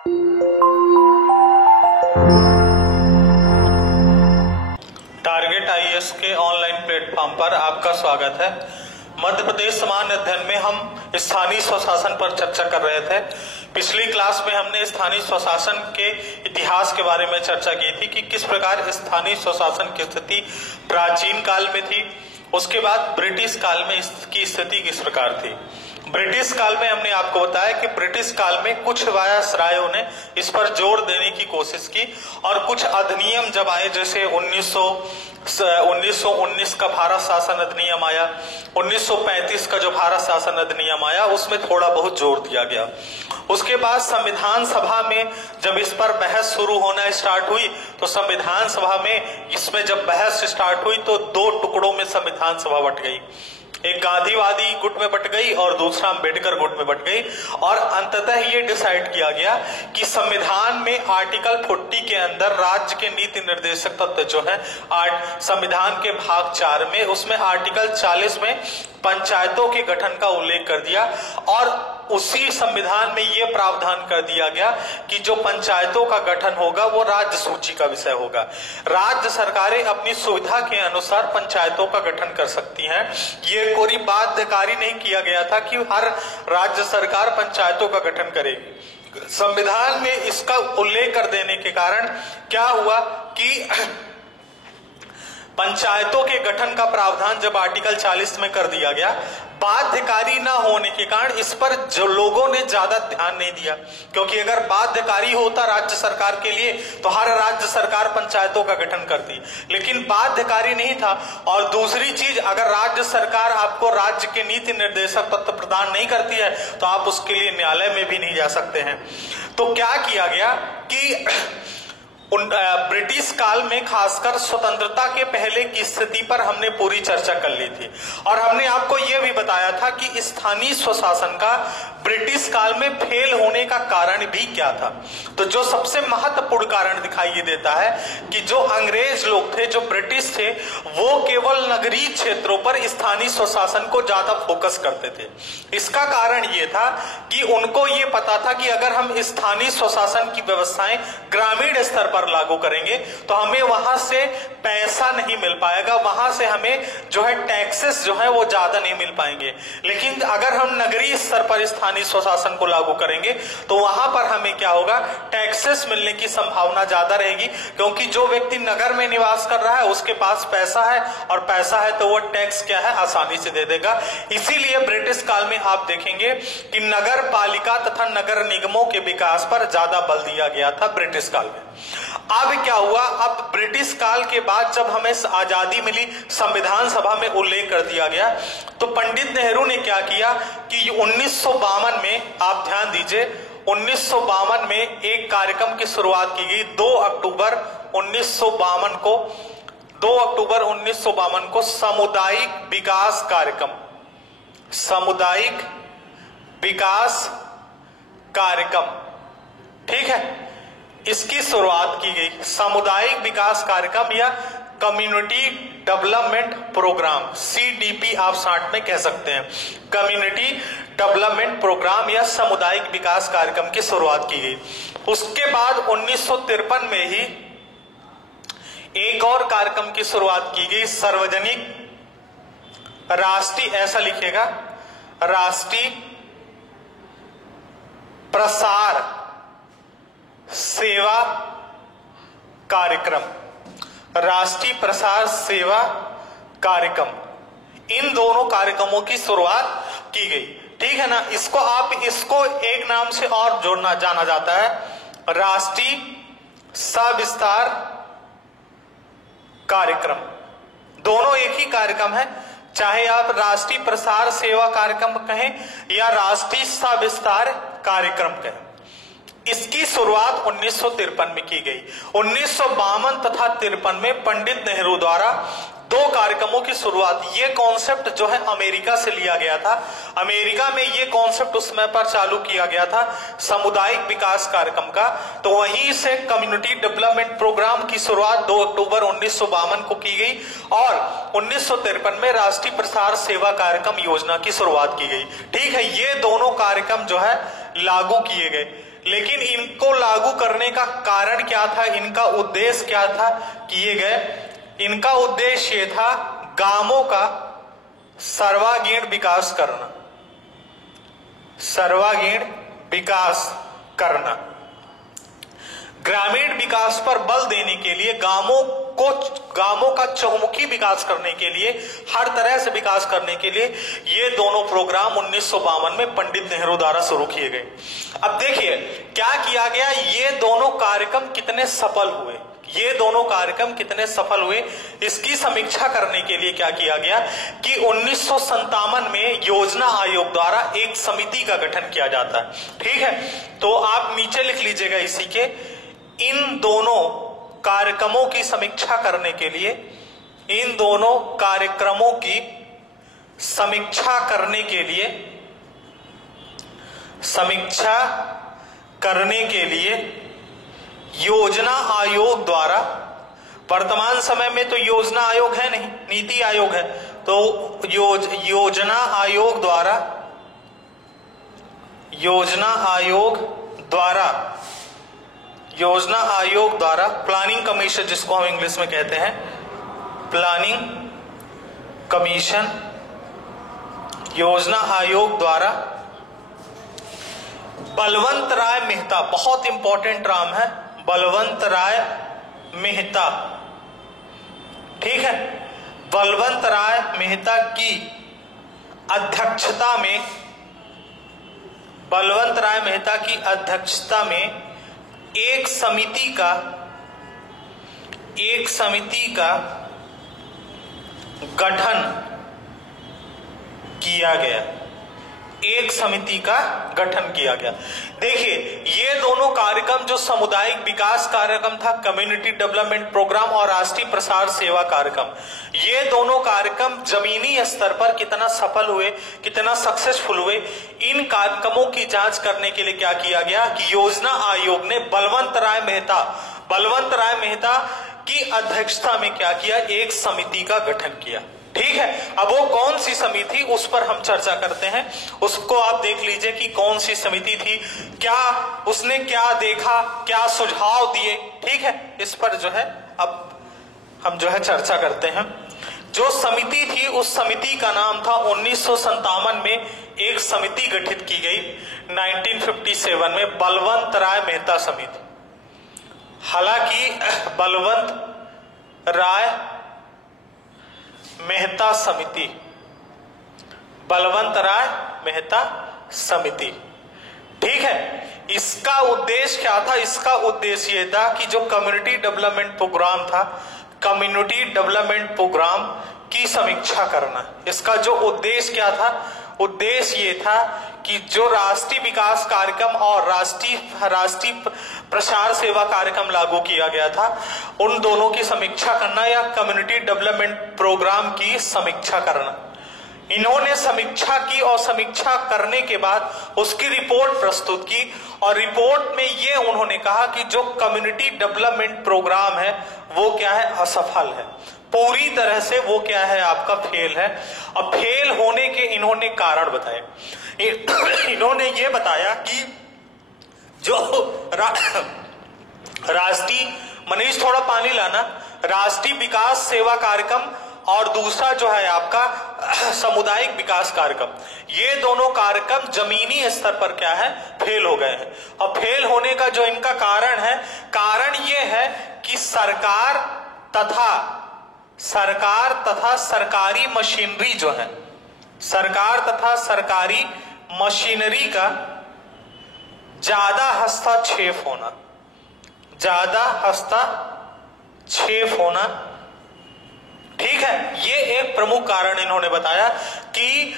Target IAS के online platform पर आपका स्वागत है। मध्य प्रदेश सामान्य अध्ययन में हम स्थानीय स्वशासन पर चर्चा कर रहे थे। पिछली क्लास में हमने स्थानीय स्वशासन के इतिहास के बारे में चर्चा की थी कि किस प्रकार स्थानीय स्वशासन की स्थिति प्राचीन काल में थी, उसके बाद ब्रिटिश काल में इसकी स्थिति किस प्रकार थी। ब्रिटिश काल में हमने आपको बताया कि ब्रिटिश काल में कुछ वायसरायों ने इस पर जोर देने की कोशिश की और कुछ अधिनियम जब आए, जैसे 1919 का भारत शासन अधिनियम आया, 1935 का जो भारत शासन अधिनियम आया, उसमें थोड़ा बहुत जोर दिया गया। उसके बाद संविधान सभा में जब इस पर बहस शुरू होना स्टार्ट हुई, तो संविधान सभा में इसमें जब बहस स्टार्ट हुई तो दो टुकड़ों में संविधान सभा बट गई। एक गांधीवादी गुट में बट गई और दूसरा अम्बेडकर गुट में बट गई। और अंततः ये डिसाइड किया गया कि संविधान में आर्टिकल 40 के अंदर राज्य के नीति निर्देशक तत्व जो है संविधान के भाग 4 में, उसमें आर्टिकल 40 में पंचायतों के गठन का उल्लेख कर दिया और उसी संविधान में यह प्रावधान कर दिया गया कि जो पंचायतों का गठन होगा वो राज्य सूची का विषय होगा। राज्य सरकारें अपनी सुविधा के अनुसार पंचायतों का गठन कर सकती हैं। ये कोई बाध्यकारी नहीं किया गया था कि हर राज्य सरकार पंचायतों का गठन करेगी। संविधान में इसका उल्लेख कर देने के कारण क्या हुआ कि पंचायतों के गठन का प्रावधान जब आर्टिकल 40 में कर दिया गया, बाध्यकारी ना होने के कारण इस पर जो लोगों ने ज्यादा ध्यान नहीं दिया, क्योंकि अगर बाध्यकारी होता राज्य सरकार के लिए तो हर राज्य सरकार पंचायतों का गठन करती, लेकिन बाध्यकारी नहीं था। और दूसरी चीज, अगर राज्य सरकार आपको राज्य के नीति निर्देशक तत्व प्रदान नहीं करती है तो आप उसके लिए न्यायालय में भी नहीं जा सकते हैं। तो क्या किया गया कि ब्रिटिश काल में खासकर स्वतंत्रता के पहले की स्थिति पर हमने पूरी चर्चा कर ली थी और हमने आपको यह भी बताया था कि स्थानीय स्वशासन का ब्रिटिश काल में फेल होने का कारण भी क्या था। तो जो सबसे महत्वपूर्ण कारण दिखाई देता है कि जो अंग्रेज लोग थे, जो ब्रिटिश थे, वो केवल नगरीय क्षेत्रों पर स्थानीय स्वशासन को ज्यादा फोकस करते थे। इसका कारण ये था कि उनको ये पता था कि अगर हम स्थानीय स्वशासन की व्यवस्थाएं ग्रामीण स्तर पर लागू करेंगे तो हमें वहां से पैसा नहीं मिल पाएगा, वहां से हमें जो है टैक्सेस जो है वो ज्यादा नहीं मिल पाएंगे। लेकिन अगर हम नगरीय स्तर पर स्थानीय स्वशासन को लागू करेंगे तो वहां पर हमें क्या होगा, टैक्सेस मिलने की संभावना ज्यादा रहेगी, क्योंकि जो व्यक्ति नगर में निवास कर रहा है उसके पास पैसा है और पैसा है तो वो टैक्स क्या है आसानी से दे देगा। इसीलिए ब्रिटिश काल में आप देखेंगे कि नगर पालिका तथा नगर निगमों के विकास पर ज्यादा बल दिया गया था ब्रिटिश काल में। अब क्या हुआ, अब ब्रिटिश काल के बाद जब हमें आजादी मिली, संविधान सभा में उल्लेख कर दिया गया, तो पंडित नेहरू ने क्या किया कि 1952 में, आप ध्यान दीजिए, 1952 में एक कार्यक्रम की शुरुआत की गई। 2 अक्टूबर 1952 को सामुदायिक विकास कार्यक्रम, सामुदायिक विकास कार्यक्रम, ठीक है, इसकी शुरुआत की गई। सामुदायिक विकास कार्यक्रम या कम्युनिटी डेवलपमेंट प्रोग्राम, CDP आप शॉर्ट में कह सकते हैं, कम्युनिटी डेवलपमेंट प्रोग्राम या सामुदायिक विकास कार्यक्रम की शुरुआत की गई। उसके बाद 1953 में ही एक और कार्यक्रम की शुरुआत की गई, सार्वजनिक राष्ट्रीय, ऐसा लिखेगा, राष्ट्रीय प्रसार सेवा कार्यक्रम, राष्ट्रीय प्रसार सेवा कार्यक्रम। इन दोनों कार्यक्रमों की शुरुआत की गई, ठीक है ना। इसको एक नाम से और जोड़ना जाना जाता है, राष्ट्रीय सविस्तार कार्यक्रम। दोनों एक ही कार्यक्रम है, चाहे आप राष्ट्रीय प्रसार सेवा कार्यक्रम कहें या राष्ट्रीय सविस्तार कार्यक्रम कहें। इसकी शुरुआत 1953 में की गई। 1952 तथा 53 में पंडित नेहरू द्वारा 2 कार्यक्रमों की शुरुआत, ये कॉन्सेप्ट जो है अमेरिका से लिया गया था। अमेरिका में ये कॉन्सेप्ट उस समय पर चालू किया गया था सामुदायिक विकास कार्यक्रम का, तो वहीं से कम्युनिटी डेवलपमेंट प्रोग्राम की शुरुआत 2 अक्टूबर 1952 को की गई और 1953 में राष्ट्रीय प्रसार सेवा कार्यक्रम योजना की शुरुआत की गई। ठीक है, ये दोनों कार्यक्रम जो है लागू किए गए। लेकिन इनको लागू करने का कारण क्या था, इनका उद्देश्य क्या था किए गए? इनका उद्देश्य ये था गांवों का सर्वांगीण विकास करना, सर्वांगीण विकास करना। ग्रामीण विकास पर बल देने के लिए, गांवों का चहुमुखी विकास करने के लिए, हर तरह से विकास करने के लिए ये दोनों प्रोग्राम 1952 में पंडित नेहरू द्वारा शुरू किए गए। अब देखिए क्या किया गया, ये दोनों कार्यक्रम कितने सफल हुए, ये दोनों कार्यक्रम कितने सफल हुए, इसकी समीक्षा करने के लिए क्या किया गया कि 1957 में योजना आयोग द्वारा एक समिति का गठन किया जाता है। ठीक है, तो आप नीचे लिख लीजिएगा इसी के, इन दोनों कार्यक्रमों की समीक्षा करने के लिए, इन दोनों कार्यक्रमों की समीक्षा करने के लिए, समीक्षा करने के लिए योजना आयोग द्वारा, वर्तमान समय में तो योजना आयोग है नहीं, नीति आयोग है, तो योजना आयोग द्वारा, योजना आयोग द्वारा प्लानिंग कमीशन, जिसको हम इंग्लिश में कहते हैं प्लानिंग कमीशन, योजना आयोग द्वारा बलवंत राय मेहता, बहुत इंपॉर्टेंट नाम है बलवंत राय मेहता, ठीक है, बलवंत राय मेहता की अध्यक्षता में, बलवंत राय मेहता की अध्यक्षता में एक समिति का गठन किया गया, एक समिति का गठन किया गया। देखिए ये दोनों कार्यक्रम जो सामुदायिक विकास कार्यक्रम था, कम्युनिटी डेवलपमेंट प्रोग्राम, और राष्ट्रीय प्रसार सेवा कार्यक्रम, ये दोनों कार्यक्रम जमीनी स्तर पर कितना सफल हुए, कितना सक्सेसफुल हुए, इन कार्यक्रमों की जांच करने के लिए क्या किया गया कि योजना आयोग ने बलवंत राय मेहता की अध्यक्षता में क्या किया, एक समिति का गठन किया। ठीक है, अब वो कौन सी समिति, उस पर हम चर्चा करते हैं। उसको आप देख लीजिए कि कौन सी समिति थी, क्या उसने क्या देखा, क्या सुझाव दिए। ठीक है, इस पर जो है अब हम जो है चर्चा करते हैं। जो समिति थी उस समिति का नाम था, 1957 में एक समिति गठित की गई, 1957 में बलवंत राय मेहता समिति। हालांकि बलवंत राय मेहता समिति, बलवंत राय मेहता समिति, ठीक है, इसका उद्देश्य क्या था? इसका उद्देश्य ये था कि जो कम्युनिटी डेवलपमेंट प्रोग्राम था, कम्युनिटी डेवलपमेंट प्रोग्राम की समीक्षा करना। इसका जो उद्देश्य क्या था? उद्देश्य ये था कि जो राष्ट्रीय विकास कार्यक्रम और राष्ट्रीय प्रसार सेवा कार्यक्रम लागू किया गया था, उन दोनों की समीक्षा करना या कम्युनिटी डेवलपमेंट प्रोग्राम की समीक्षा करना। इन्होंने समीक्षा की और समीक्षा करने के बाद उसकी रिपोर्ट प्रस्तुत की, और रिपोर्ट में ये उन्होंने कहा कि जो कम्युनिटी डेवलपमेंट प्रोग्राम है वो क्या है, असफल है, पूरी तरह से वो क्या है, आपका फेल है। और फेल होने के इन्होंने कारण बताए। इन्होंने ये बताया कि जो राष्ट्रीय, मनीष थोड़ा पानी लाना, राष्ट्रीय विकास सेवा कार्यक्रम और दूसरा जो है आपका सामुदायिक विकास कार्यक्रम, ये दोनों कार्यक्रम जमीनी स्तर पर क्या है, फेल हो गए हैं। और फेल होने का जो इनका कारण है, कारण ये है कि सरकार तथा सरकारी मशीनरी जो है, सरकार तथा सरकारी मशीनरी का ज्यादा हस्तक्षेप होना, ठीक है, ये एक प्रमुख कारण इन्होंने बताया कि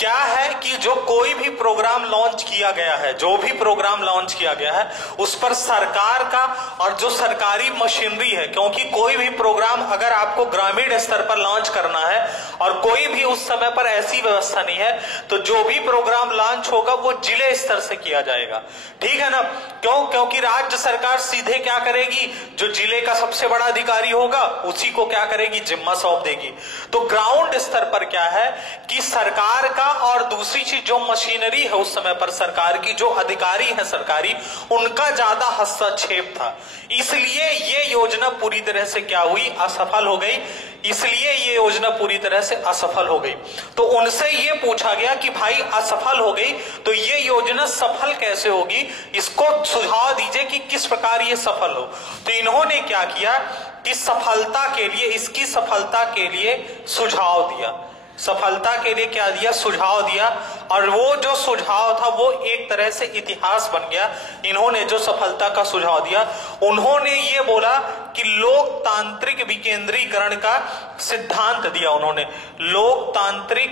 क्या है कि जो कोई भी प्रोग्राम लॉन्च किया गया है, जो भी प्रोग्राम लॉन्च किया गया है, उस पर सरकार का और जो सरकारी मशीनरी है, क्योंकि कोई भी प्रोग्राम अगर आपको ग्रामीण स्तर पर लॉन्च करना है और कोई भी उस समय पर ऐसी व्यवस्था नहीं है, तो जो भी प्रोग्राम लॉन्च होगा वो जिले स्तर से किया जाएगा। ठीक है ना, क्यों? क्योंकि राज्य सरकार सीधे क्या करेगी, जो जिले का सबसे बड़ा अधिकारी होगा उसी को क्या करेगी, जिम्मा सौंप देगी। तो ग्राउंड स्तर पर क्या है कि सरकार का और दूसरी चीज जो मशीनरी है उस समय पर सरकार की, जो अधिकारी है सरकारी, उनका ज्यादा हस्तक्षेप था। इसलिए ये योजना पूरी तरह से क्या हुई, असफल हो गई। इसलिए ये योजना पूरी तरह से असफल हो गई। तो उनसे ये पूछा गया कि भाई असफल हो गई तो ये योजना सफल कैसे होगी, इसको सुझाव दीजिए कि किस प्रकार ये सफल हो। तो इन्होंने क्या किया कि सफलता के लिए, इसकी सफलता के लिए सुझाव दिया। सफलता के लिए क्या दिया, सुझाव दिया। और वो जो सुझाव था वो एक तरह से इतिहास बन गया। इन्होंने जो सफलता का सुझाव दिया, उन्होंने ये बोला कि लोकतांत्रिक विकेंद्रीकरण का सिद्धांत दिया। उन्होंने लोकतांत्रिक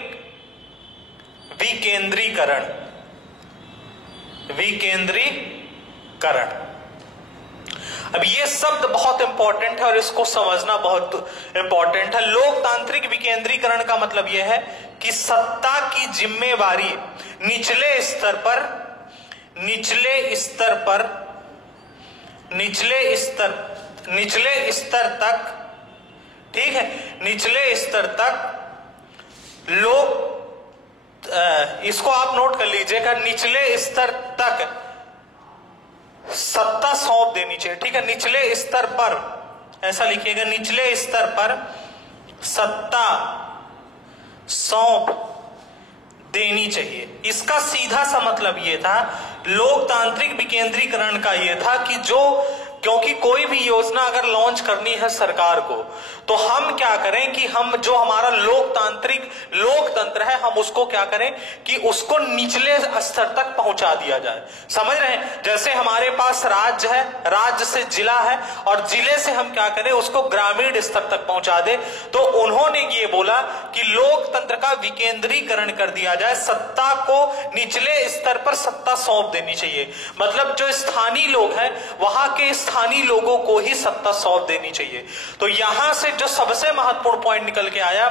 विकेंद्रीकरण, विकेंद्रीकरण। अब ये शब्द बहुत इंपॉर्टेंट है और इसको समझना बहुत इंपॉर्टेंट है। लोकतांत्रिक विकेंद्रीकरण का मतलब यह है कि सत्ता की जिम्मेवारी निचले स्तर तक, ठीक है, निचले स्तर तक लोग, इसको आप नोट कर लीजिएगा, निचले स्तर तक सत्ता सौंप देनी चाहिए। ठीक है, निचले स्तर पर, ऐसा लिखिएगा, निचले स्तर पर सत्ता सौंप देनी चाहिए। इसका सीधा सा मतलब यह था, लोकतांत्रिक विकेंद्रीकरण का यह था कि क्योंकि कोई भी योजना अगर लॉन्च करनी है सरकार को, तो हम क्या करें कि हम जो हमारा लोकतंत्र है, हम उसको क्या करें कि उसको निचले स्तर तक पहुंचा दिया जाए। समझ रहे हैं, जैसे हमारे पास राज्य है, राज्य से जिला है, और जिले से हम क्या करें, उसको ग्रामीण स्तर तक पहुंचा दे। तो उन्होंने ये बोला कि लोकतंत्र का विकेंद्रीकरण कर दिया जाए, सत्ता को निचले स्तर पर सत्ता सौंप देनी चाहिए। मतलब जो स्थानीय लोग हैं वहां के स्थानीय लोगों को ही सत्ता सौंप देनी चाहिए। तो यहां से जो सबसे महत्वपूर्ण पॉइंट निकल के आया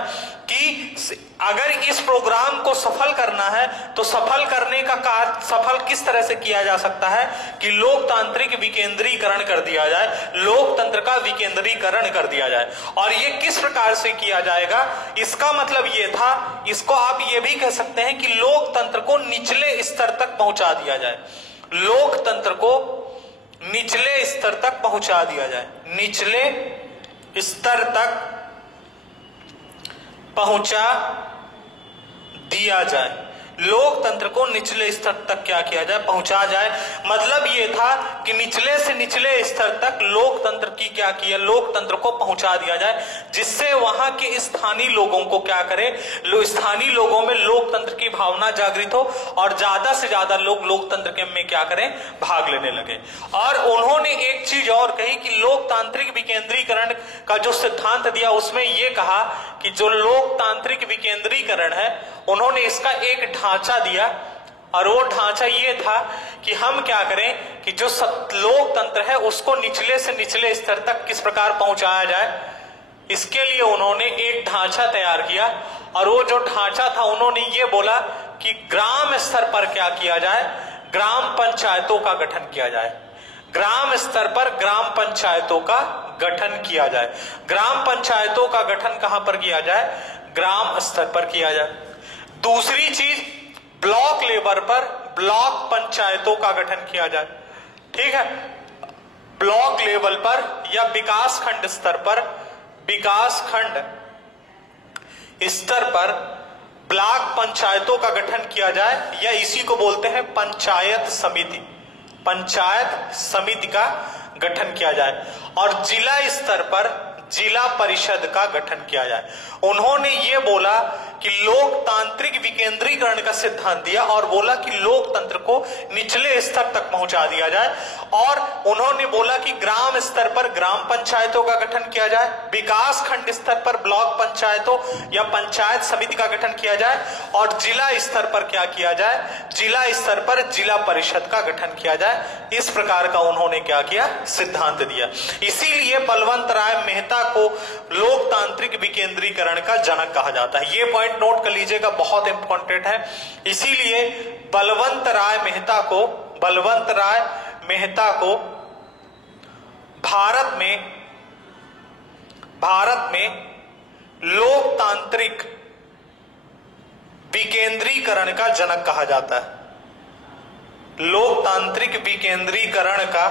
कि अगर इस प्रोग्राम को सफल करना है तो सफल करने का कार्य सफल किस तरह से किया जा सकता है कि लोकतांत्रिक विकेंद्रीकरण कर दिया जाए, लोकतंत्र का विकेंद्रीकरण कर दिया जाए। और ये किस प्रकार से किया जाएगा, इसका मतलब ये था, इसको आप ये भी कह सकते हैं कि लोकतंत्र को निचले स्तर तक पहुंचा दिया जाए। लोकतंत्र को निचले स्तर तक पहुंचा दिया जाए, निचले स्तर तक पहुंचा दिया जाए। लोकतंत्र को निचले स्तर तक क्या किया जाए, पहुंचा जाए। मतलब यह था कि निचले से निचले स्तर तक लोकतंत्र की क्या किया, लोकतंत्र को पहुंचा दिया जाए, जिससे वहां के स्थानीय लोगों को क्या करे, स्थानीय लोगों में लोकतंत्र की भावना जागृत हो और ज्यादा से ज्यादा लोग लोकतंत्र के में क्या करें, भाग लेने लगे। और उन्होंने एक चीज और कही कि लोकतांत्रिक विकेंद्रीकरण का जो सिद्धांत दिया उसमें यह कहा कि जो लोकतांत्रिक विकेंद्रीकरण है, उन्होंने इसका एक ढांचा दिया। और वो ढांचा ये था कि हम क्या करें कि जो लोकतंत्र है उसको निचले से निचले स्तर तक किस प्रकार पहुंचाया जाए, इसके लिए उन्होंने एक ढांचा तैयार किया। और वो जो ढांचा था, उन्होंने ये बोला कि ग्राम स्तर पर क्या किया जाए, ग्राम पंचायतों का गठन किया जाए। ग्राम स्तर पर ग्राम पंचायतों का गठन किया जाए। ग्राम पंचायतों का गठन कहां पर किया जाए, ग्राम स्तर पर किया जाए। दूसरी चीज, ब्लॉक लेवल पर ब्लॉक पंचायतों का गठन किया जाए। ठीक है, ब्लॉक लेवल पर या विकास खंड स्तर पर, विकास खंड स्तर पर ब्लॉक पंचायतों का गठन किया जाए, या इसी को बोलते हैं पंचायत समिति। पंचायत समिति का गठन किया जाए। और जिला स्तर पर जिला परिषद का गठन किया जाए। उन्होंने ये बोला कि लोकतांत्रिक विकेंद्रीकरण का सिद्धांत दिया और बोला कि लोकतंत्र को निचले स्तर तक पहुंचा दिया जाए। और उन्होंने बोला कि ग्राम स्तर पर ग्राम पंचायतों का गठन किया जाए, विकास खंड स्तर पर ब्लॉक पंचायतों या पंचायत समिति का गठन किया जाए, और जिला स्तर पर क्या किया जाए, जिला स्तर पर जिला परिषद का गठन किया जाए। इस प्रकार का उन्होंने क्या किया, सिद्धांत दिया। इसीलिए बलवंत राय मेहता को लोकतांत्रिक विकेंद्रीकरण का जनक कहा जाता है। ये पॉइंट नोट कर लीजिएगा, बहुत इंपॉर्टेंट है। इसीलिए बलवंत राय मेहता को भारत में लोकतांत्रिक विकेंद्रीकरण का जनक कहा जाता है। लोकतांत्रिक विकेंद्रीकरण का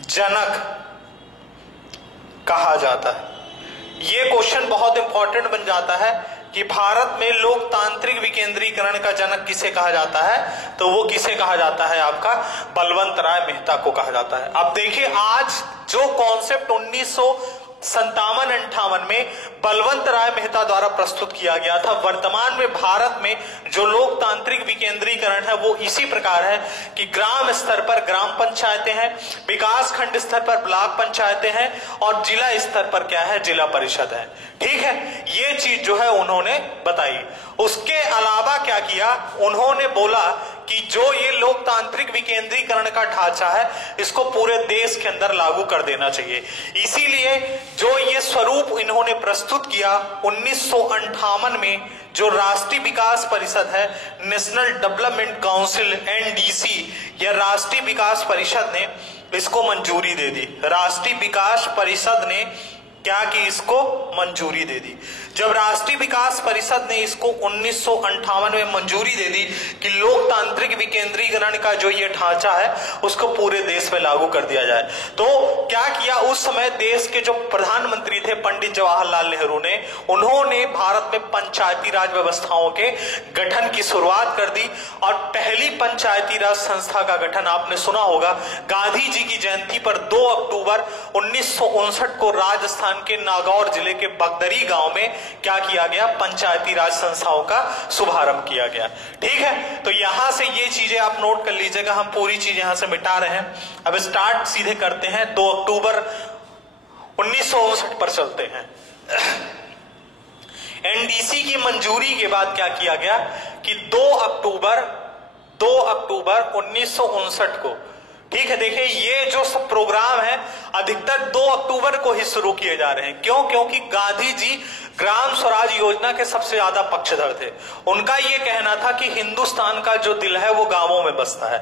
जनक कहा जाता है। यह क्वेश्चन बहुत इंपॉर्टेंट बन जाता है कि भारत में लोकतांत्रिक विकेंद्रीकरण का जनक किसे कहा जाता है, तो वो किसे कहा जाता है, आपका बलवंत राय मेहता को कहा जाता है। अब देखिए, आज जो कॉन्सेप्ट 1957-58 में बलवंत राय मेहता द्वारा प्रस्तुत किया गया था, वर्तमान में भारत में जो लोकतांत्रिक विकेंद्रीकरण है वो इसी प्रकार है कि ग्राम स्तर पर ग्राम पंचायतें हैं, विकास खंड स्तर पर ब्लॉक पंचायतें हैं और जिला स्तर पर क्या है, जिला परिषद है। ठीक है, ये चीज जो है उन्होंने बताई। उसके अलावा क्या किया, उन्होंने बोला कि जो ये लोकतांत्रिक विकेंद्रीकरण का ढांचा है इसको पूरे देश के अंदर लागू कर देना चाहिए। इसीलिए जो ये स्वरूप इन्होंने प्रस्तुत किया 1958 में, जो राष्ट्रीय विकास परिषद है, नेशनल डेवलपमेंट काउंसिल NDC, या राष्ट्रीय विकास परिषद ने इसको मंजूरी दे दी। राष्ट्रीय विकास परिषद ने क्या कि इसको मंजूरी दे दी। जब राष्ट्रीय विकास परिषद ने इसको 1958 में मंजूरी दे दी कि लोकतांत्रिक विकेंद्रीकरण का जो ये ढांचा है उसको पूरे देश में लागू कर दिया जाए, तो क्या किया, उस समय देश के जो प्रधानमंत्री थे पंडित जवाहरलाल नेहरू ने, उन्होंने भारत में पंचायती राज व्यवस्थाओं के गठन की शुरुआत कर दी। और पहली पंचायती राज संस्था का गठन आपने सुना होगा, गांधी जी की जयंती पर 2 अक्टूबर 1959 को राजस्थान के नागौर जिले के बगदरी गांव में क्या किया गया, पंचायती राज संस्थाओं का शुभारंभ किया गया। ठीक है, तो यहां से ये चीजें आप नोट कर लीजिएगा, हम पूरी चीज यहां से मिटा रहे हैं। अब स्टार्ट सीधे करते हैं, 2 अक्टूबर 1959 पर चलते हैं। NDC की मंजूरी के बाद क्या किया गया कि 2 अक्टूबर 1959 को, ठीक है, देखिए ये जो सब प्रोग्राम है अधिकतर 2 अक्टूबर को ही शुरू किए जा रहे हैं। क्यों? क्योंकि गांधी जी ग्राम स्वराज योजना के सबसे ज्यादा पक्षधर थे। उनका ये कहना था कि हिंदुस्तान का जो दिल है वो गांवों में बसता है,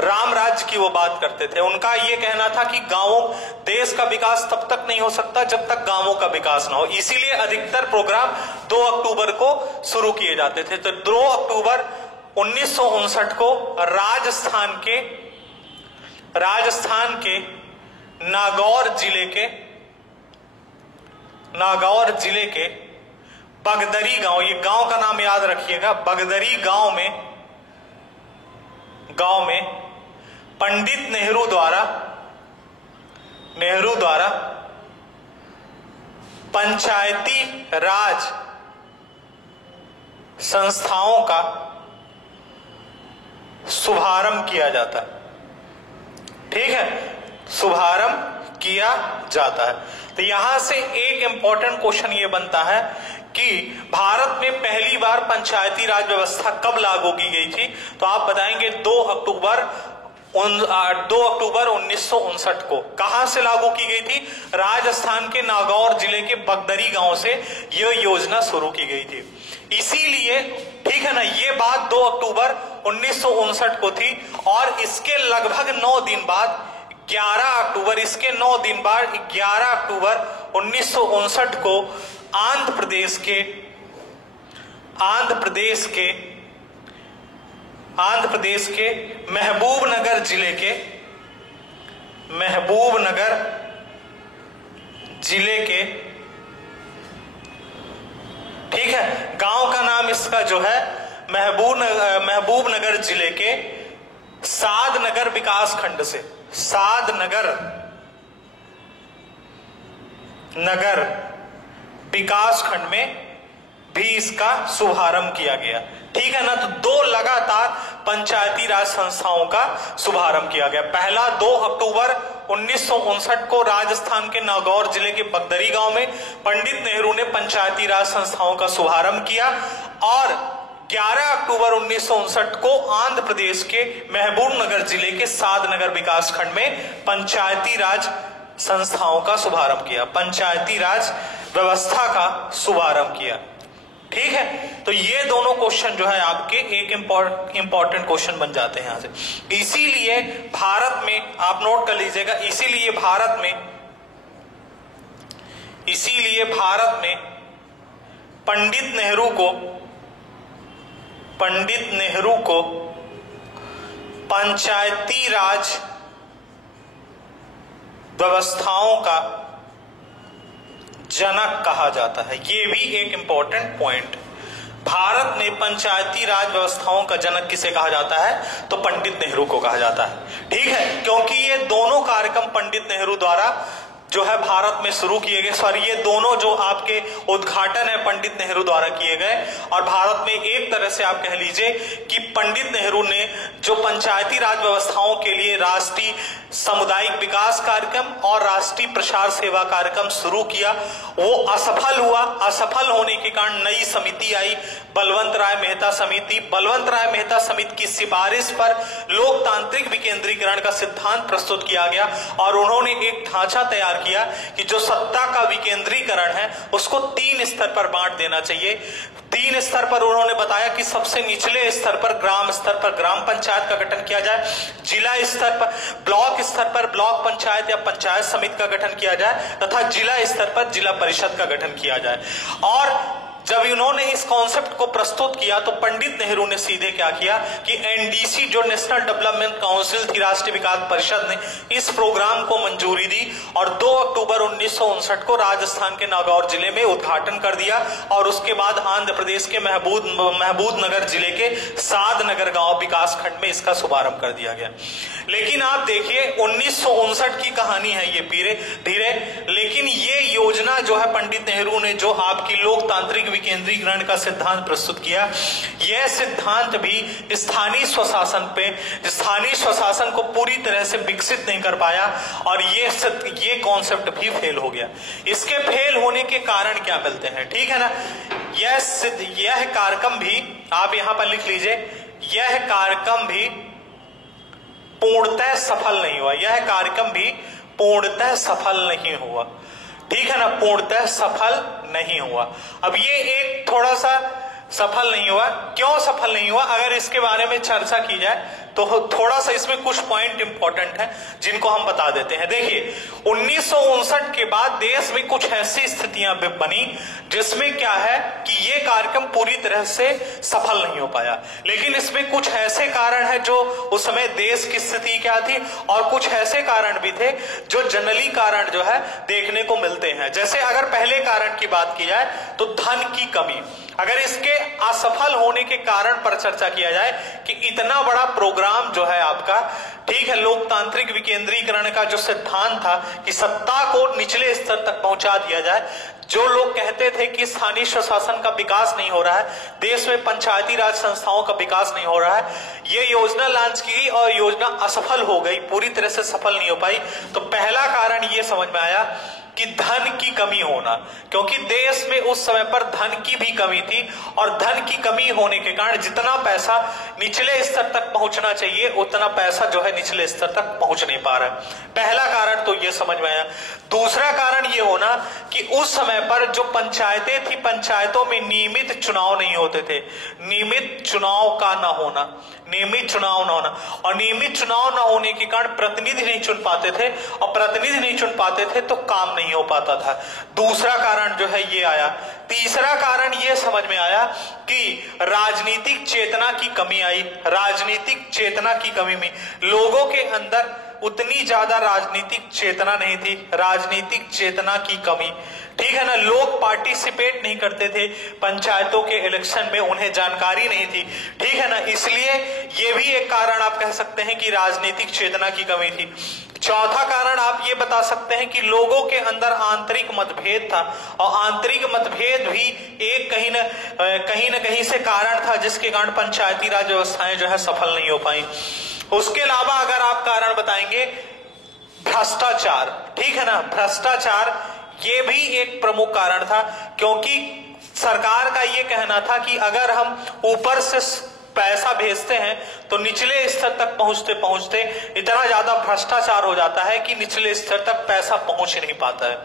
राम राज्य की वो बात करते थे। उनका ये कहना था कि गांवों, देश का विकास तब तक नहीं हो सकता जब तक गांवों का विकास ना हो, इसीलिए अधिकतर प्रोग्राम 2 अक्टूबर को शुरू किए जाते थे। तो 2 अक्टूबर 1959 को राजस्थान के नागौर जिले के बगदरी गांव, ये गांव का नाम याद रखिएगा, बगदरी गांव में पंडित नेहरू द्वारा पंचायती राज संस्थाओं का शुभारंभ किया जाता है। ठीक है, शुभारंभ किया जाता है। तो यहां से एक इंपॉर्टेंट क्वेश्चन ये बनता है कि भारत में पहली बार पंचायती राज व्यवस्था कब लागू की गई थी, तो आप बताएंगे 2 अक्टूबर 1959 को। कहां से लागू की गई थी? राजस्थान के नागौर जिले के बगदरी गांव से यह योजना शुरू की गई थी। इसीलिए, ठीक है ना, ये बात 2 अक्टूबर 1959 को थी और इसके लगभग 9 दिन बाद 11 अक्टूबर 1959 को आंध्र प्रदेश के महबूबनगर जिले के ठीक है, गांव का नाम इसका जो है महबूबनगर जिले के सादनगर विकास खंड से, सादनगर विकास खंड में भी इसका शुभारंभ किया गया। ठीक है ना, तो 2 लगातार पंचायती राज संस्थाओं का शुभारंभ किया गया। पहला 2 अक्टूबर 1959 को राजस्थान के नागौर जिले के बगदरी गांव में पंडित नेहरू ने पंचायती राज संस्थाओं का शुभारंभ किया और 11 अक्टूबर 1959 को आंध्र प्रदेश के महबूबनगर जिले के सादनगर विकास खंड में पंचायती राज संस्थाओं का शुभारंभ किया, पंचायती राज व्यवस्था का शुभारंभ किया। ठीक है, तो ये दोनों क्वेश्चन जो है आपके एक इंपॉर्टेंट क्वेश्चन बन जाते हैं यहां से। इसीलिए भारत में, आप नोट कर लीजिएगा, इसीलिए भारत में पंडित नेहरू को पंडित नेहरू को पंचायती राज व्यवस्थाओं का जनक कहा जाता है। ये भी एक इंपॉर्टेंट पॉइंट। भारत में पंचायती राज व्यवस्थाओं का जनक किसे कहा जाता है? तो पंडित नेहरू को कहा जाता है। ठीक है, क्योंकि ये दोनों कार्यक्रम पंडित नेहरू द्वारा जो है भारत में शुरू किए गए। सॉरी, ये दोनों जो आपके उद्घाटन है पंडित नेहरू द्वारा किए गए। और भारत में एक तरह से आप कह लीजिए कि पंडित नेहरू ने जो पंचायती राज व्यवस्थाओं के लिए राष्ट्रीय सामुदायिक विकास कार्यक्रम और राष्ट्रीय प्रसार सेवा कार्यक्रम शुरू किया, वो असफल हुआ। असफल होने के कारण नई समिति आई, बलवंत राय मेहता समिति। बलवंत राय मेहता समिति की सिफारिश पर लोकतांत्रिक विकेंद्रीकरण का सिद्धांत प्रस्तुत किया गया और उन्होंने एक ढांचा तैयार किया कि जो सत्ता का विकेंद्रीकरण है उसको 3 स्तर पर बांट देना चाहिए। 3 स्तर पर उन्होंने बताया कि सबसे निचले स्तर पर ग्राम स्तर पर ग्राम पंचायत का गठन किया जाए, जिला स्तर पर ब्लॉक स्तर पर ब्लॉक पंचायत या पंचायत समिति का गठन किया जाए तथा जिला स्तर पर जिला परिषद का गठन किया जाए। और जब इन्होंने इस कॉन्सेप्ट को प्रस्तुत किया तो पंडित नेहरू ने सीधे क्या किया कि एनडीसी जो नेशनल डेवलपमेंट काउंसिल थी, राष्ट्रीय विकास परिषद ने इस प्रोग्राम को मंजूरी दी और 2 अक्टूबर 1959 को राजस्थान के नागौर जिले में उद्घाटन कर दिया। और उसके बाद आंध्र प्रदेश के महबूब नगर जिले के साध नगर गांव विकास खंड में इसका शुभारंभ कर दिया गया। लेकिन आप देखिए 1959 की कहानी है ये धीरे, लेकिन ये योजना जो है पंडित नेहरू ने जो आपकी लोकतांत्रिक विकेंद्रीकरण का सिद्धांत प्रस्तुत किया, यह सिद्धांत भी स्थानीय स्वशासन को पूरी तरह से विकसित नहीं कर पाया और ये कॉन्सेप्ट भी फेल हो गया। इसके फेल होने के कारण क्या मिलते हैं? ठीक है ना, यह कार्यक्रम भी आप यहां पर लिख लीजिए, यह कार्यक्रम भी पूर्णतः सफल नहीं हुआ। यह कार्यक्रम भी पूर्णतः सफल नहीं हुआ। ठीक है ना, पूर्णतः सफल नहीं हुआ। अब ये एक थोड़ा सा सफल नहीं हुआ। क्यों सफल नहीं हुआ? अगर इसके बारे में चर्चा की जाए तो थोड़ा सा इसमें कुछ पॉइंट इंपॉर्टेंट हैं जिनको हम बता देते हैं। देखिए 1959 के बाद देश में कुछ ऐसी स्थितियां बनी जिसमें क्या है कि ये कार्यक्रम पूरी तरह से सफल नहीं हो पाया। लेकिन इसमें कुछ ऐसे कारण हैं जो उस समय देश की स्थिति क्या थी और कुछ ऐसे कारण भी थे जो जनरली कारण जो है देखने को मिलते हैं। जैसे अगर पहले कारण की बात की जाए तो धन की कमी। अगर इसके असफल होने के कारण पर चर्चा किया जाए कि इतना बड़ा प्रोग्राम जो है आपका, ठीक है, लोकतांत्रिक विकेंद्रीकरण का जो सिद्धांत था कि सत्ता को निचले स्तर तक पहुंचा दिया जाए, जो लोग कहते थे कि स्थानीय स्वशासन का विकास नहीं हो रहा है, देश में पंचायती राज संस्थाओं का विकास नहीं हो रहा है, ये योजना लॉन्च की गई और योजना असफल हो गई, पूरी तरह से सफल नहीं हो पाई। तो पहला कारण ये समझ में आया कि धन की कमी होना, क्योंकि देश में उस समय पर धन की भी कमी थी और धन की कमी होने के कारण जितना पैसा निचले स्तर तक पहुंचना चाहिए उतना पैसा जो है निचले स्तर तक पहुंच नहीं पा रहा है। पहला कारण तो ये समझ में आया। दूसरा कारण ये होना कि उस समय पर जो पंचायतें थी, पंचायतों में नियमित चुनाव नहीं होते थे। नियमित चुनाव का ना होना, नियमित चुनाव ना होना और नियमित चुनाव ना होने के कारण प्रतिनिधि नहीं चुन पाते थे और प्रतिनिधि नहीं चुन पाते थे तो काम नहीं हो पाता था। दूसरा कारण जो है ये आया। तीसरा कारण ये समझ में आया कि राजनीतिक चेतना की कमी आई। राजनीतिक चेतना की कमी में लोगों के अंदर उतनी ज्यादा राजनीतिक चेतना नहीं थी, राजनीतिक चेतना की कमी, ठीक है ना। लोग पार्टिसिपेट नहीं करते थे पंचायतों के इलेक्शन में, उन्हें जानकारी नहीं थी, ठीक है ना। इसलिए ये भी एक कारण आप कह सकते हैं कि राजनीतिक चेतना की कमी थी। चौथा कारण आप ये बता सकते हैं कि लोगों के अंदर आंतरिक मतभेद था और आंतरिक मतभेद भी एक कहीं ना कहीं से कारण था जिसके कारण पंचायती राज व्यवस्थाएं जो है सफल नहीं हो पाई। उसके अलावा अगर आप कारण बताएंगे भ्रष्टाचार, ठीक है ना, भ्रष्टाचार ये भी एक प्रमुख कारण था, क्योंकि सरकार का ये कहना था कि अगर हम ऊपर से पैसा भेजते हैं तो निचले स्तर तक पहुंचते पहुंचते इतना ज्यादा भ्रष्टाचार हो जाता है कि निचले स्तर तक पैसा पहुंच नहीं पाता है,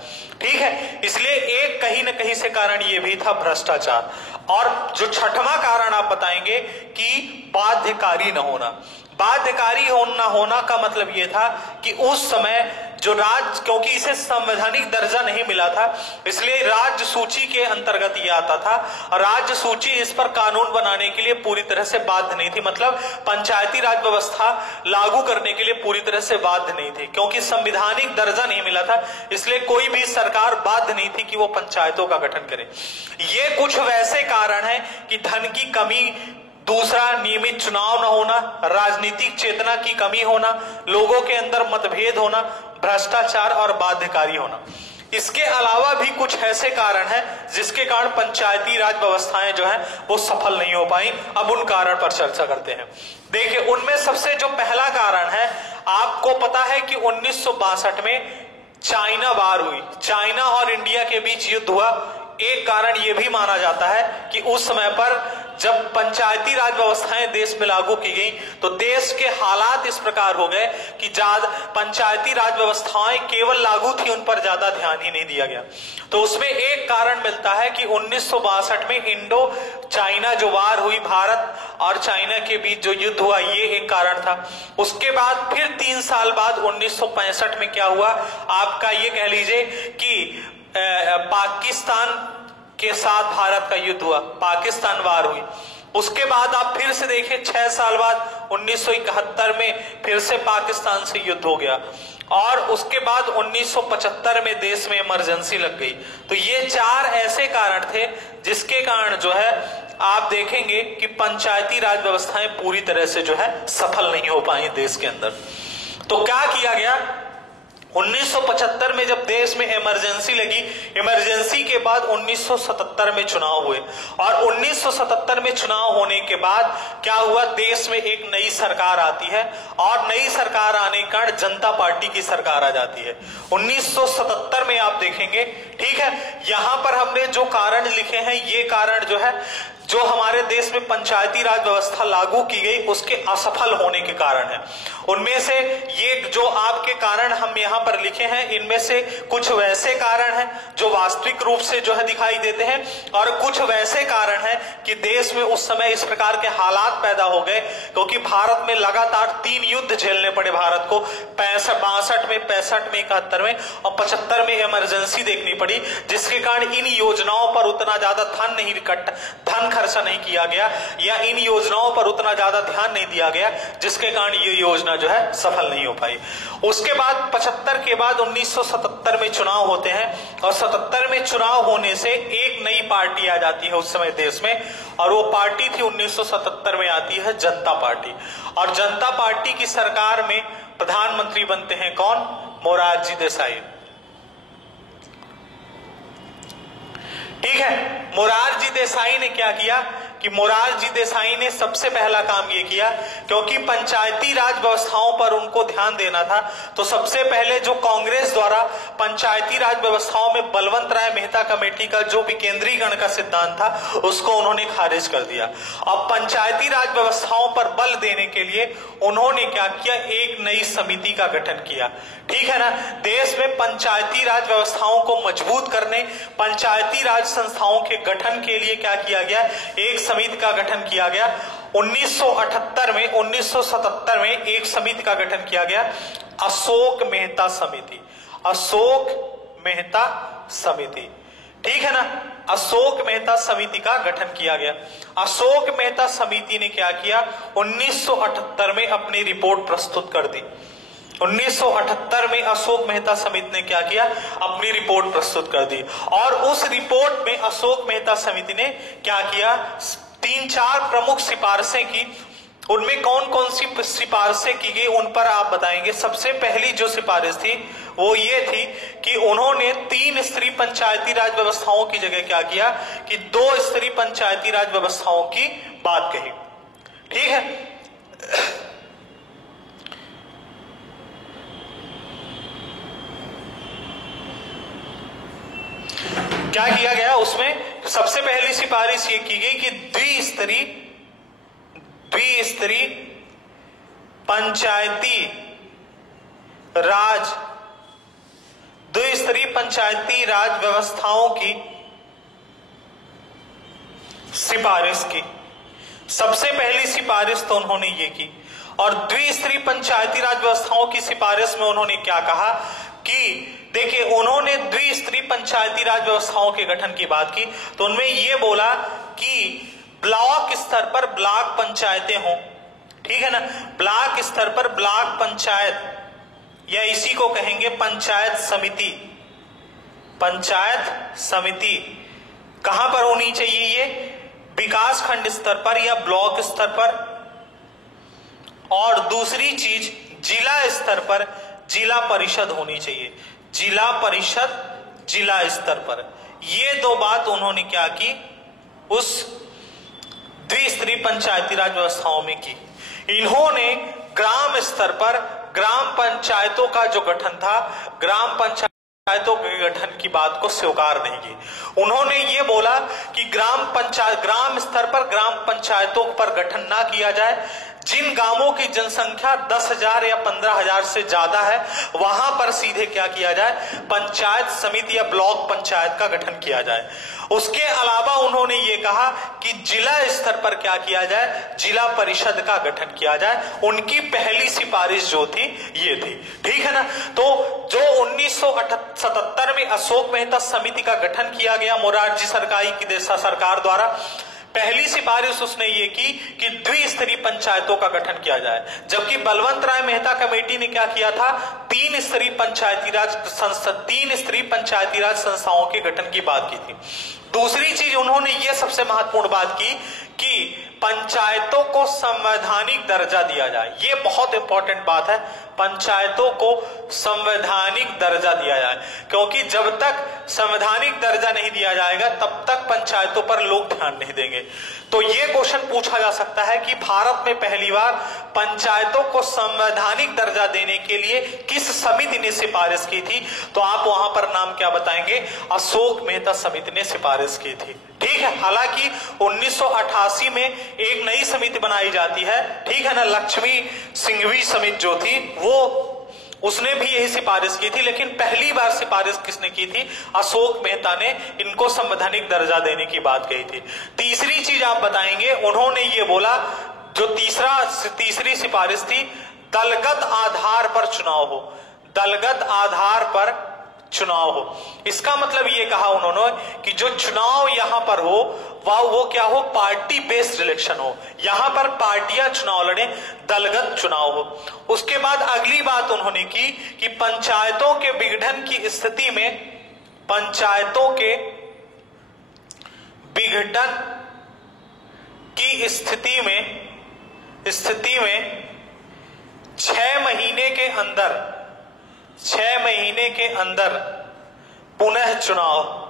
ठीक है। इसलिए एक कहीं ना कहीं से कारण ये भी था भ्रष्टाचार। और जो छठवां कारण आप बताएंगे कि बाध्यकारी न होना। बाध्यकारी न होना का मतलब यह था कि उस समय जो राज्य, क्योंकि इसे संवैधानिक दर्जा नहीं मिला था, इसलिए राज्य सूची के अंतर्गत ये आता था। और राज्य सूची इस पर कानून बनाने के लिए पूरी तरह से बाध्य नहीं थी, मतलब पंचायती राज व्यवस्था लागू करने के लिए पूरी तरह से बाध्य नहीं थी, क्योंकि संवैधानिक दर्जा नहीं मिला था, इसलिए कोई भी सरकार बाध्य नहीं थी कि वो पंचायतों का गठन करे। ये कुछ वैसे कारण हैं कि धन की कमी, दूसरा नियमित चुनाव न होना, राजनीतिक चेतना की कमी होना, लोगों के अंदर मतभेद होना, भ्रष्टाचार और बाध्यकारी होना। इसके अलावा भी कुछ ऐसे कारण हैं जिसके कारण पंचायती राज व्यवस्थाएं जो है वो सफल नहीं हो पाई। अब उन कारण पर चर्चा करते हैं। देखिए, उनमें सबसे जो पहला कारण है, आपको पता है कि 1962 में चाइना वार हुई, चाइना और इंडिया के बीच युद्ध हुआ। एक कारण यह भी माना जाता है कि उस समय पर जब पंचायती राज व्यवस्थाएं देश में लागू की गई तो देश के हालात इस प्रकार हो गए कि पंचायती राज व्यवस्थाएं केवल लागू थी, उन पर ज्यादा ध्यान ही नहीं दिया गया। तो उसमें एक कारण मिलता है कि 1962 में इंडो चाइना जो वार हुई, भारत और चाइना के बीच जो युद्ध हुआ, ये एक कारण था। उसके बाद फिर 3 साल बाद 1965 में क्या हुआ, आपका ये कह लीजिए कि पाकिस्तान के साथ भारत का युद्ध हुआ, पाकिस्तान वार हुई। उसके बाद आप फिर से देखिए 6 साल बाद 1971 में फिर से पाकिस्तान से युद्ध हो गया, और उसके बाद 1975 में देश में इमरजेंसी लग गई। तो ये 4 ऐसे कारण थे जिसके कारण जो है आप देखेंगे कि पंचायती राज व्यवस्थाएं पूरी तरह से जो है सफल नहीं हो पाई देश के अंदर। तो क्या किया गया, 1975 में जब देश में इमरजेंसी लगी, इमरजेंसी के बाद 1977 में चुनाव हुए, और 1977 में चुनाव होने के बाद क्या हुआ, देश में एक नई सरकार आती है, और नई सरकार आने के कारण जनता पार्टी की सरकार आ जाती है 1977 में। आप देखेंगे, ठीक है, यहां पर हमने जो कारण लिखे हैं, ये कारण जो है जो हमारे देश में पंचायती राज व्यवस्था लागू की गई उसके असफल होने के कारण है। उनमें से ये जो आपके कारण हम यहाँ पर लिखे हैं, इनमें से कुछ वैसे कारण हैं जो वास्तविक रूप से जो है दिखाई देते हैं, और कुछ वैसे कारण हैं कि देश में उस समय इस प्रकार के हालात पैदा हो गए, क्योंकि भारत में लगातार 3 युद्ध झेलने पड़े भारत को, 62 में, 65 में, 71 में और 75 में इमरजेंसी देखनी पड़ी, जिसके कारण इन योजनाओं पर उतना ज्यादा धन खर्चा नहीं किया गया, या इन योजनाओं पर उतना ज्यादा ध्यान नहीं दिया गया, जिसके कारण ये योजना जो है सफल नहीं हो पाई। उसके बाद 75 के बाद 1977 में चुनाव होते हैं, और 77 में चुनाव होने से एक नई पार्टी आ जाती है उस समय देश में, और वो पार्टी थी 1977 में आती है जनता पार्टी। और जनता पार्टी की सरकार में प्रधानमंत्री बनते हैं कौन, मोरारजी देसाई। ठीक है, मोरारजी देसाई ने क्या किया कि मोरारजी देसाई ने सबसे पहला काम ये किया, क्योंकि पंचायती राज व्यवस्थाओं पर उनको ध्यान देना था, तो सबसे पहले जो कांग्रेस द्वारा पंचायती राज व्यवस्थाओं में बलवंत राय मेहता कमेटी का जो विकेंद्रीकरण का सिद्धांत था, उसको उन्होंने खारिज कर दिया। अब पंचायती राज व्यवस्थाओं पर बल देने के लिए उन्होंने क्या किया, एक नई समिति का गठन किया। ठीक है ना, देश में पंचायती राज व्यवस्थाओं को मजबूत करने, पंचायती राज संस्थाओं के गठन के लिए क्या किया गया, एक समिति का गठन किया गया। 1978 में, 1977 में एक समिति का गठन किया गया, अशोक मेहता समिति। अशोक मेहता समिति, ठीक है ना, अशोक मेहता समिति का गठन किया गया। अशोक मेहता समिति ने क्या किया, 1978 में अपनी रिपोर्ट प्रस्तुत कर दी। 1978 में अशोक मेहता समिति ने क्या किया, अपनी रिपोर्ट प्रस्तुत कर दी, और उस रिपोर्ट में अशोक मेहता समिति ने क्या किया, 3-4 प्रमुख सिफारिशें की। उनमें कौन कौन सी सिफारिशें की गई उन पर आप बताएंगे। सबसे पहली जो सिफारिश थी वो ये थी कि उन्होंने 3 स्तरीय पंचायती राज व्यवस्थाओं की जगह क्या किया कि 2 स्तरीय पंचायती राज व्यवस्थाओं की बात कही। ठीक है, क्या किया गया उसमें, सबसे पहली सिफारिश ये की गई कि द्विस्तरीय पंचायती राज, द्विस्तरीय पंचायती राज व्यवस्थाओं की सिफारिश की। सबसे पहली सिफारिश तो उन्होंने ये की, और द्विस्तरीय पंचायती राज व्यवस्थाओं की सिफारिश में उन्होंने क्या कहा कि देखिए उन्होंने द्विस्तरीय पंचायती राज व्यवस्थाओं के गठन की बात की, तो उनमें ये बोला कि ब्लॉक स्तर पर ब्लॉक पंचायतें हों, ठीक है ना, ब्लॉक स्तर पर ब्लॉक पंचायत या इसी को कहेंगे पंचायत समिति। पंचायत समिति कहां पर होनी चाहिए? ये विकास खंड स्तर पर या ब्लॉक स्तर पर। और दूसरी चीज जिला स्तर पर जिला परिषद होनी चाहिए, जिला परिषद जिला स्तर पर। ये दो बात उन्होंने क्या की, उस द्विस्तरीय पंचायती राज व्यवस्थाओं में की। इन्होंने ग्राम स्तर पर ग्राम पंचायतों का जो गठन था, ग्राम पंचायतों के गठन की बात को स्वीकार नहीं की। उन्होंने ये बोला कि ग्राम स्तर पर ग्राम पंचायतों पर गठन ना किया जाए। जिन गांवों की जनसंख्या 10,000 या 15,000 से ज्यादा है वहां पर सीधे क्या किया जाए, पंचायत समिति या ब्लॉक पंचायत का गठन किया जाए। उसके अलावा उन्होंने ये कहा कि जिला स्तर पर क्या किया जाए, जिला परिषद का गठन किया जाए। उनकी पहली सिफारिश जो थी ये थी, ठीक है ना। तो जो 1977 में अशोक मेहता समिति का गठन किया गया मोरारजी सरकार द्वारा, पहली सिफारिश उसने ये की कि द्विस्तरीय पंचायतों का गठन किया जाए। जबकि बलवंत राय मेहता कमेटी ने क्या किया था, तीन स्तरीय पंचायती राज संस्थाओं के गठन की बात की थी। दूसरी चीज उन्होंने ये सबसे महत्वपूर्ण बात की कि पंचायतों को संवैधानिक दर्जा दिया जाए। ये बहुत इंपॉर्टेंट बात है, पंचायतों को संवैधानिक दर्जा दिया जाए, क्योंकि जब तक संवैधानिक दर्जा नहीं दिया जाएगा तब तक पंचायतों पर लोग ध्यान नहीं देंगे। तो ये क्वेश्चन पूछा जा सकता है कि भारत में पहली बार पंचायतों को संवैधानिक दर्जा देने के लिए किस समिति ने सिफारिश की थी, तो आप वहां पर नाम क्या बताएंगे, अशोक मेहता समिति ने सिफारिश की थी, ठीक है। हालांकि 1988 में एक नई समिति बनाई जाती है, ठीक है ना, लक्ष्मी सिंघवी समिति जो थी वो, उसने भी यही सिफारिश की थी। लेकिन पहली बार सिफारिश किसने की थी, अशोक मेहता ने इनको संवैधानिक दर्जा देने की बात कही थी। तीसरी चीज आप बताएंगे, उन्होंने ये बोला, जो तीसरी सिफारिश थी, दलगत आधार पर चुनाव हो, दलगत आधार पर चुनाव हो। इसका मतलब ये कहा उन्होंने कि जो चुनाव यहां पर हो वो क्या हो, पार्टी बेस्ड इलेक्शन हो, यहां पर पार्टियां चुनाव लड़े, दलगत चुनाव हो। उसके बाद अगली बात उन्होंने की कि पंचायतों के विघटन की स्थिति में, पंचायतों के विघटन की स्थिति में 6 महीने के अंदर, 6 महीने के अंदर पुनः चुनाव,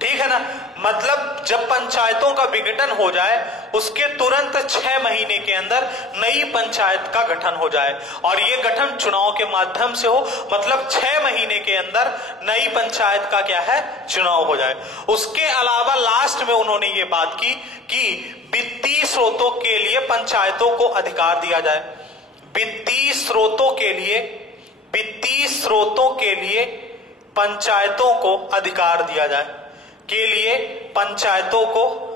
ठीक है ना। मतलब जब पंचायतों का विघटन हो जाए उसके तुरंत 6 महीने के अंदर नई पंचायत का गठन हो जाए, और ये गठन चुनाव के माध्यम से हो, मतलब 6 महीने के अंदर नई पंचायत का क्या है, चुनाव हो जाए। उसके अलावा लास्ट में उन्होंने ये बात की कि वित्तीय स्रोतों के लिए पंचायतों को अधिकार दिया जाए, वित्तीय स्रोतों के लिए पंचायतों को अधिकार दिया जाए, के लिए पंचायतों को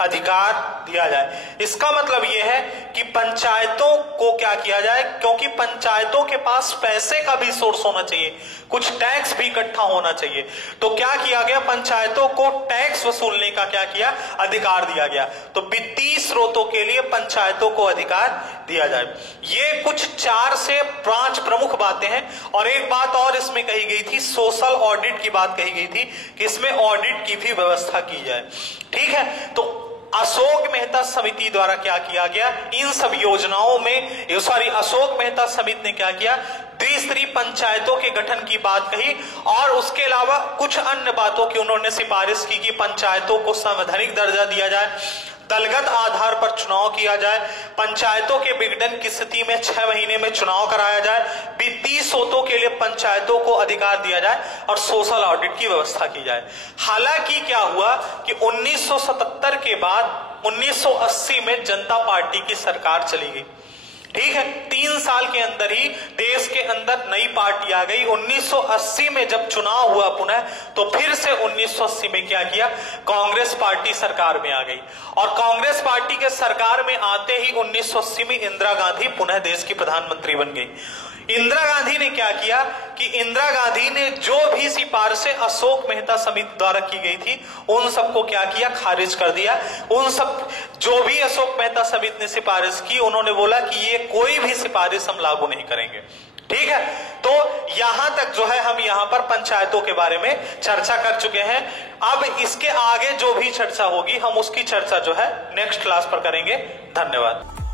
अधिकार दिया जाए। इसका मतलब यह है कि पंचायतों को क्या किया जाए, क्योंकि पंचायतों के पास पैसे का भी सोर्स होना चाहिए, कुछ टैक्स भी इकट्ठा होना चाहिए। तो क्या किया गया, पंचायतों को टैक्स वसूलने का क्या किया, अधिकार दिया गया। तो वित्तीय स्रोतों के लिए पंचायतों को अधिकार दिया जाए। ये कुछ 4 से 5 प्रमुख बातें हैं। और एक बात और इसमें कही गई थी, सोशल ऑडिट की बात कही गई थी कि इसमें ऑडिट की भी व्यवस्था की जाए, ठीक है। तो अशोक मेहता समिति द्वारा क्या किया गया, इन सब योजनाओं में, अशोक मेहता समिति ने क्या किया, द्विस्तरीय पंचायतों के गठन की बात कही, और उसके अलावा कुछ अन्य बातों की उन्होंने सिफारिश की कि पंचायतों को संवैधानिक दर्जा दिया जाए, दलगत आधार पर चुनाव किया जाए, पंचायतों के विघटन की स्थिति में 6 महीने में चुनाव कराया जाए, वित्तीय स्रोतों के लिए पंचायतों को अधिकार दिया जाए, और सोशल ऑडिट की व्यवस्था की जाए। हालांकि क्या हुआ कि 1977 के बाद 1980 में जनता पार्टी की सरकार चली गई, ठीक है। 3 साल के अंदर ही देश के अंदर नई पार्टी आ गई। 1980 में जब चुनाव हुआ पुनः, तो फिर से 1980 में क्या किया, कांग्रेस पार्टी सरकार में आ गई, और कांग्रेस पार्टी के सरकार में आते ही 1980 में इंदिरा गांधी पुनः देश की प्रधानमंत्री बन गई। इंदिरा गांधी ने क्या किया कि इंदिरा गांधी ने जो भी सिफारिशें अशोक मेहता समिति द्वारा की गई थी उन सबको क्या किया, खारिज कर दिया। उन सब जो भी अशोक मेहता समिति ने सिफारिश की, उन्होंने बोला कि ये कोई भी सिफारिश हम लागू नहीं करेंगे। ठीक है, तो यहां तक जो है हम यहां पर पंचायतों के बारे में चर्चा कर चुके हैं। अब इसके आगे जो भी चर्चा होगी हम उसकी चर्चा जो है नेक्स्ट क्लास पर करेंगे। धन्यवाद।